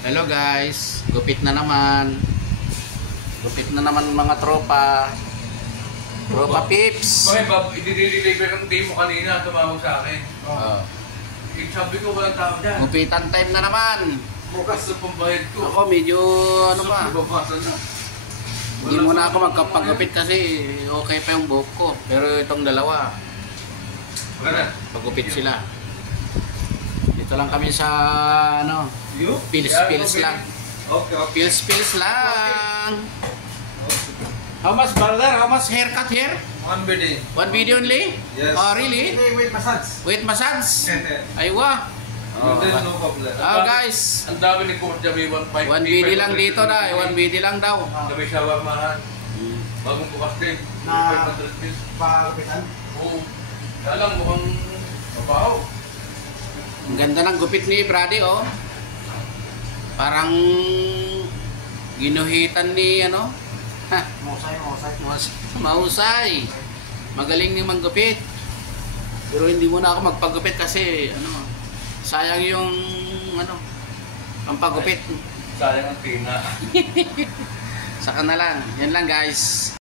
Hello guys, gupit na naman. Gupit na naman mga tropa. Tropa Pips. Bakit ba, i-deliver ng day mo kanina, tumawag sa akin. Sabi ko walang tao dyan. Gupitan time na naman. Bukas sa pambahid ko. Ako medyo ano pa. Nababasan na. Hindi muna ako magkapagupit kasi okay pa yung buhok ko. Pero itong dalawa, pagupit sila. Dito lang kami sa ano, pills lang. Pills lang. How much brother? How much haircut here? One video. One video only? Yes. Oh really? Wait, massage. Wait massage? Aywa. No problem. Guys, Ang dami ni Coach Javi, 1.5. one video lang dito na, one video lang daw. Sabi shawarmahan. Bagong bukas din. Na- 500 piece. Pakapitan? Oo. Kaya lang mukhang mabaho. Ang ganda ng gupit ni Brady, oh. Parang ginuhitan ni ano. Ha, mahusay. Magaling ni manggupit. Pero hindi muna ako magpagupit kasi ano, sayang yung ano, ang paggupit. Sayang ang tina. Saka na lang. Yan lang guys.